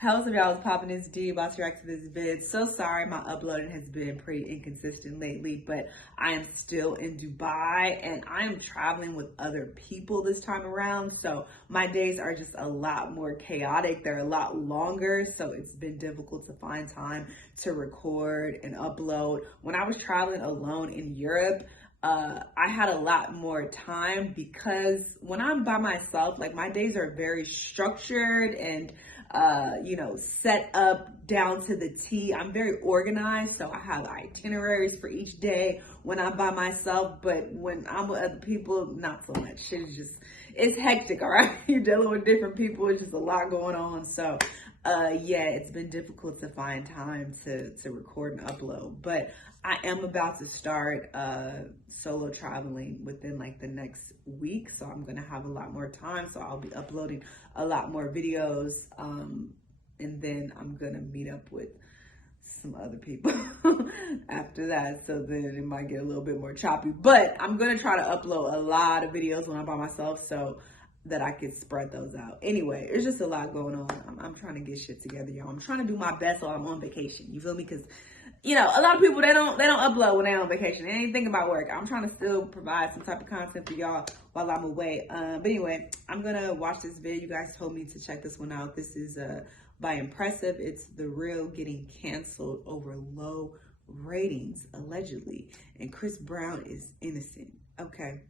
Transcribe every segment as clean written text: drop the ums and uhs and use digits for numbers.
How's it, y'all? It's popping this D about to react to this vid. So sorry, my uploading has been pretty inconsistent lately, but I am still in Dubai and I am traveling with other people this time around. So my days are just a lot more chaotic. They're a lot longer. So it's been difficult to find time to record and upload. When I was traveling alone in Europe, I had a lot more time because when I'm by myself, like my days are very structured and set up down to the T. I'm very organized, so I have itineraries for each day when I'm by myself, but when I'm with other people, not so much. It's hectic, all right? You're dealing with different people. It's just a lot going on. So, yeah, it's been difficult to find time to record and upload, but I am about to start solo traveling within like the next week. So I'm going to have a lot more time. So I'll be uploading a lot more videos. And then I'm going to meet up with some other people after that. So then it might get a little bit more choppy, but I'm going to try to upload a lot of videos when I'm by myself so that I could spread those out. Anyway, there's just a lot going on. I'm trying to get shit together, y'all. I'm trying to do my best while I'm on vacation. You feel me? Because, a lot of people, they don't upload when they're on vacation. They ain't thinking about work. I'm trying to still provide some type of content for y'all while I'm away. But anyway, I'm going to watch this video. You guys told me to check this one out. This is by Impressive. It's The Real getting canceled over low ratings, allegedly. And Chris Brown is innocent. Okay.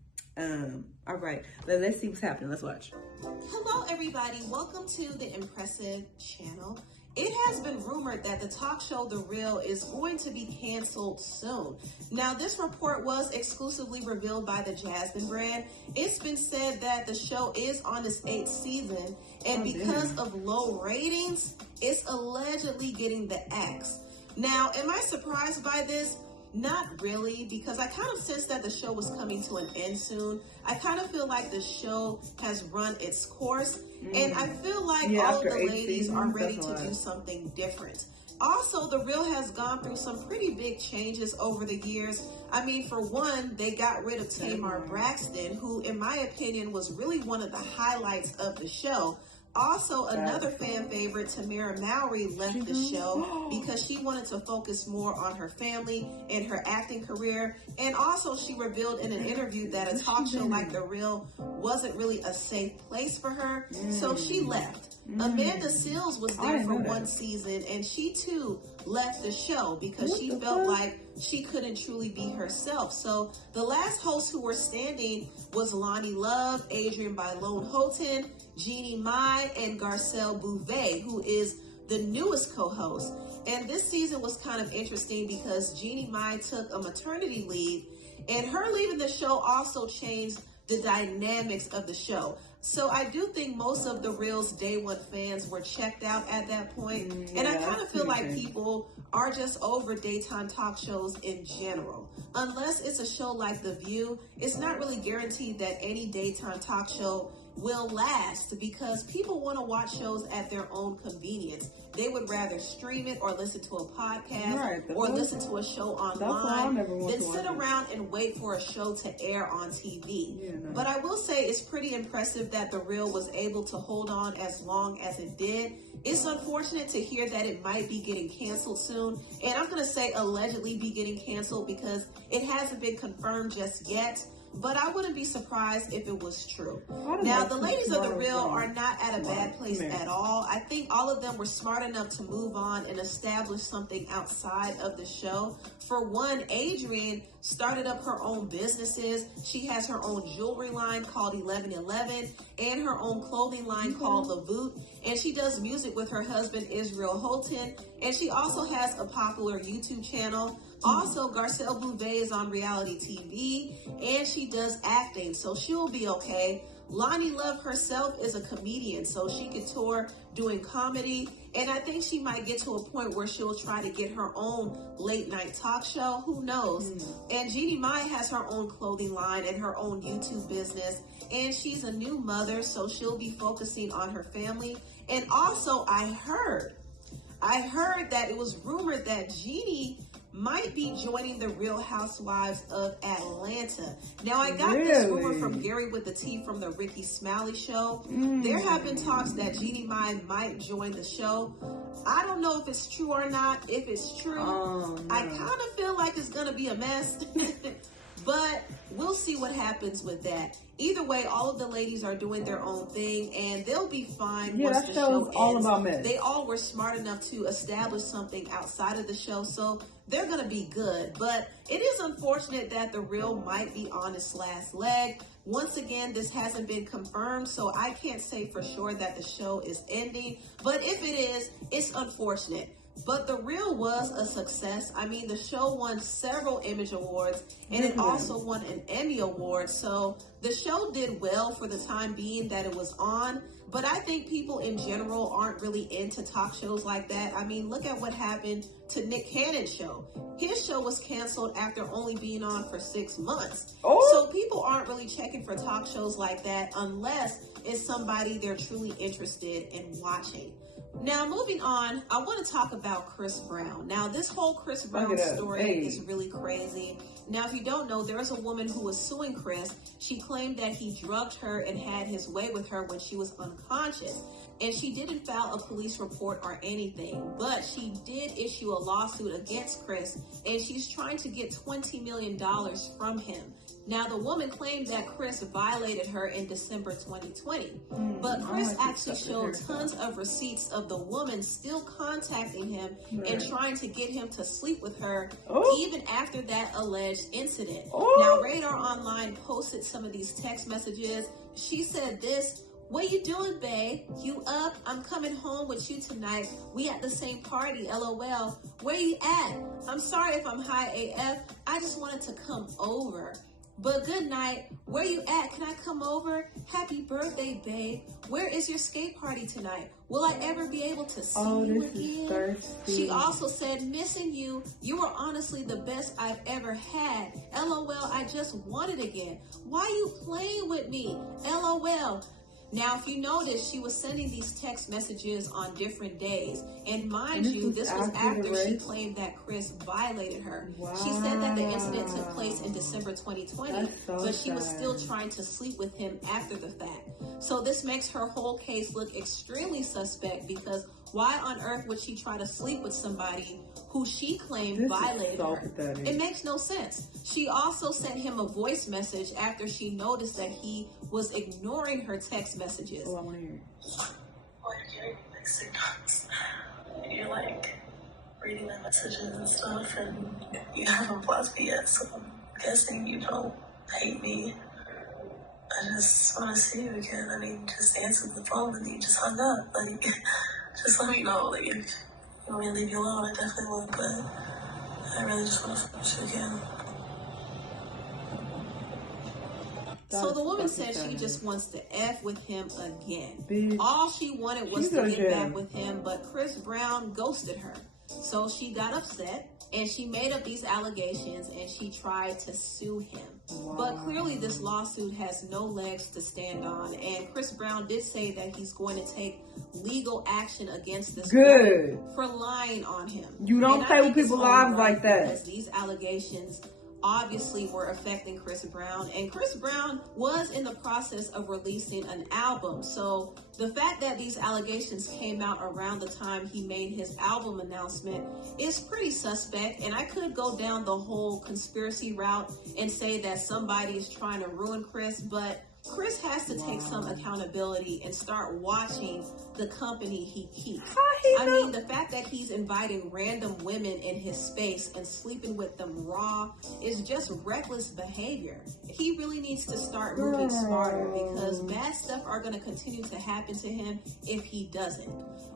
All right, let's see what's happening. Let's watch. Hello, everybody. Welcome to the Impressive channel. It has been rumored that the talk show The Real is going to be canceled soon. Now, this report was exclusively revealed by the Jasmine brand. It's been said that the show is on its 8th season, and because of low ratings, it's allegedly getting the axe. Now, am I surprised by this? Not really, because I kind of sensed that the show was coming to an end soon. I kind of feel like the show has run its course, and I feel like all of the ladies are ready to do something different. Also, The Real has gone through some pretty big changes over the years. I mean, for one, they got rid of Tamar Braxton, who, in my opinion, was really one of the highlights of the show. Also, another fan favorite, Tamara Mowry, left the show because she wanted to focus more on her family and her acting career. And also, she revealed in an interview that a talk show like The Real wasn't really a safe place for her, so she left. Amanda Seales was there for one season, and she too left the show because she felt like she couldn't truly be herself. So the last hosts who were standing was Lonnie Love, Adrienne Bailon Houghton, Jeannie Mai, and Garcelle Bouvet, who is the newest co-host. And this season was kind of interesting because Jeannie Mai took a maternity leave, and her leaving the show also changed the dynamics of the show. So I do think most of The Real's Day One fans were checked out at that point. And I kind of feel like people are just over daytime talk shows in general. Unless it's a show like The View, it's not really guaranteed that any daytime talk show will last because people want to watch shows at their own convenience. They would rather stream it or listen to a podcast or listen to a show online than sit around and wait for a show to air on TV. But I will say it's pretty impressive that The Real was able to hold on as long as it did. It's unfortunate to hear that it might be getting canceled soon. And I'm going to say allegedly be getting canceled because it hasn't been confirmed just yet. But I wouldn't be surprised if it was true. Now, the ladies of The Real are not at a bad place at all. I think all of them were smart enough to move on and establish something outside of the show. For one, Adrienne started up her own businesses. She has her own jewelry line called 1111 and her own clothing line called Lavoot. And she does music with her husband, Israel Houghton. And she also has a popular YouTube channel. Also, Garcelle Bouvet is on reality TV, and she does acting, so she'll be okay. Lonnie Love herself is a comedian, so she could tour doing comedy, and I think she might get to a point where she'll try to get her own late night talk show. Who knows? And Jeannie Mai has her own clothing line and her own YouTube business, and she's a new mother, so she'll be focusing on her family. And also, I heard that it was rumored that Jeannie might be joining the Real Housewives of Atlanta. Now, I got this rumor from Gary with the T from the Ricky Smiley show. There have been talks that Jeannie Mai might join the show. I don't know if it's true or not. If it's true, I kind of feel like it's going to be a mess. But we'll see what happens with that. Either way, all of the ladies are doing their own thing, and they'll be fine once the show ends. All about mess. They all were smart enough to establish something outside of the show, so they're going to be good. But it is unfortunate that The Real might be on its last leg. Once again, this hasn't been confirmed, so I can't say for sure that the show is ending. But if it is, it's unfortunate. But The Real was a success. I mean, the show won several Image Awards, and it also won an Emmy Award. So the show did well for the time being that it was on. But I think people in general aren't really into talk shows like that. I mean, look at what happened to Nick Cannon's show. His show was canceled after only being on for 6 months. So people aren't really checking for talk shows like that unless it's somebody they're truly interested in watching. Now, moving on, I want to talk about Chris Brown. Now, this whole Chris Brown story is really crazy. Now, if you don't know, there is a woman who was suing Chris. She claimed that he drugged her and had his way with her when she was unconscious. And she didn't file a police report or anything, but she did issue a lawsuit against Chris, and she's trying to get $20 million from him. Now, the woman claimed that Chris violated her in December 2020, but Chris actually showed tons of receipts of the woman still contacting him and trying to get him to sleep with her even after that alleged incident. Now, Radar Online posted some of these text messages. She said this: "What you doing, babe? You up? I'm coming home with you tonight. We at the same party, LOL. Where you at? I'm sorry if I'm high AF. I just wanted to come over. But good night. Where you at? Can I come over? Happy birthday, babe. Where is your skate party tonight? Will I ever be able to see you again?" She also said, "Missing you. You were honestly the best I've ever had. LOL, I just want it again. Why you playing with me? LOL." Now, if you notice, she was sending these text messages on different days. And mind you, this was after she claimed that Chris violated her. She said that the incident took place in December 2020, but she was still trying to sleep with him after the fact. So this makes her whole case look extremely suspect, because why on earth would she try to sleep with somebody who she claimed violated her? It makes no sense. She also sent him a voice message after she noticed that he was ignoring her text messages. I want to hear it. While you're getting like signals, you're like reading my messages and stuff, and you haven't blocked me yet, so I'm guessing you don't hate me. I just want to see you again. I mean, just answered the phone and you just hung up. Like, just let me know. Like, if you want me to leave you alone, I definitely would, but I really just want to finish you again. So the woman said she just wants to F with him again. All she wanted was to get back with him, but Chris Brown ghosted her. So she got upset and she made up these allegations and she tried to sue him. But clearly this lawsuit has no legs to stand on, and Chris Brown did say that he's going to take legal action against this woman for lying on him. You don't play with people's lives like that. Because these allegations obviously were affecting Chris Brown, and Chris Brown was in the process of releasing an album. So the fact that these allegations came out around the time he made his album announcement is pretty suspect, and I could go down the whole conspiracy route and say that somebody is trying to ruin Chris, but Chris has to take some accountability and start watching the company he keeps. I mean, the fact that he's inviting random women in his space and sleeping with them raw is just reckless behavior. He really needs to start moving smarter, because bad stuff are going to continue to happen to him if he doesn't.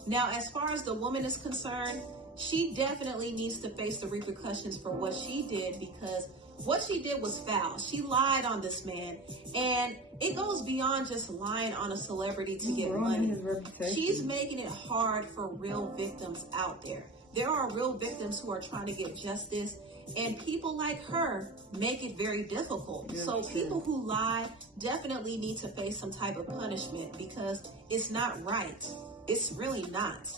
Now, as far as the woman is concerned, she definitely needs to face the repercussions for what she did, because what she did was foul. She lied on this man, and it goes beyond just lying on a celebrity to get money. She's making it hard for real victims out there. There are real victims who are trying to get justice, and people like her make it very difficult. So people who lie definitely need to face some type of punishment, because it's not right. It's really not.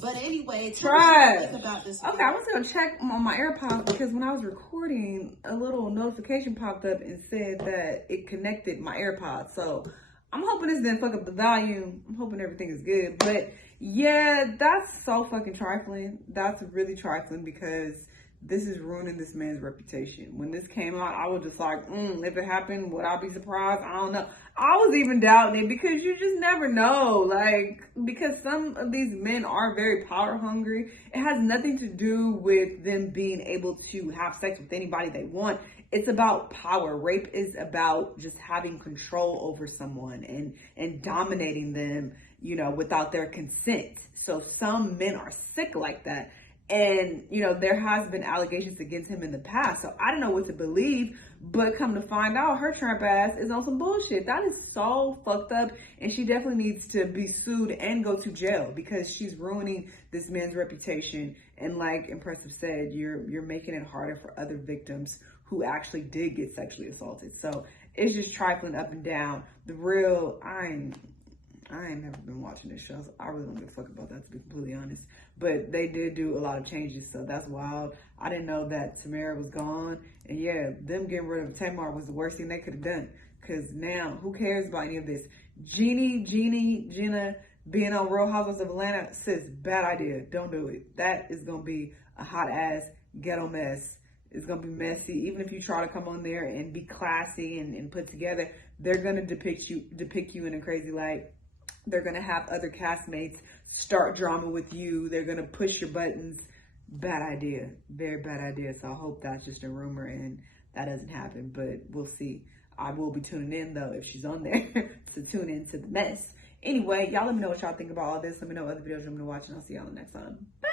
But anyway, tell me what you think about this video. Okay, I was gonna check on my AirPods because when I was recording, a little notification popped up and said that it connected my AirPods. So I'm hoping this didn't fuck up the volume. I'm hoping everything is good. But yeah, that's so fucking trifling. That's really trifling because this is ruining this man's reputation. When this came out, I was just like, if it happened, would I be surprised? I don't know. I was even doubting it because you just never know. Like, because some of these men are very power hungry. It has nothing to do with them being able to have sex with anybody they want. It's about power. Rape is about just having control over someone and dominating them, you know, without their consent. So some men are sick like that. And, you know, there has been allegations against him in the past. So I don't know what to believe, but come to find out, her tramp ass is on some bullshit. That is so fucked up. And she definitely needs to be sued and go to jail because she's ruining this man's reputation. And like Impressive said, you're making it harder for other victims who actually did get sexually assaulted. So it's just trifling up and down. The real, I ain't never been watching this show, so I really don't give a fuck about that, to be completely honest. But they did do a lot of changes, so that's wild. I didn't know that Tamara was gone. And yeah, them getting rid of Tamar was the worst thing they could have done. Because now, who cares about any of this? Jenna being on Real Housewives of Atlanta, sis, bad idea. Don't do it. That is going to be a hot ass ghetto mess. It's going to be messy. Even if you try to come on there and be classy and put together, they're going to depict you in a crazy light. They're going to have other castmates start drama with you. They're going to push your buttons. Bad idea. Very bad idea. So I hope that's just a rumor and that doesn't happen, but we'll see. I will be tuning in though if she's on there to tune into the mess. Anyway, y'all let me know what y'all think about all this. Let me know what other videos you want me to watch and I'll see y'all next time. Bye.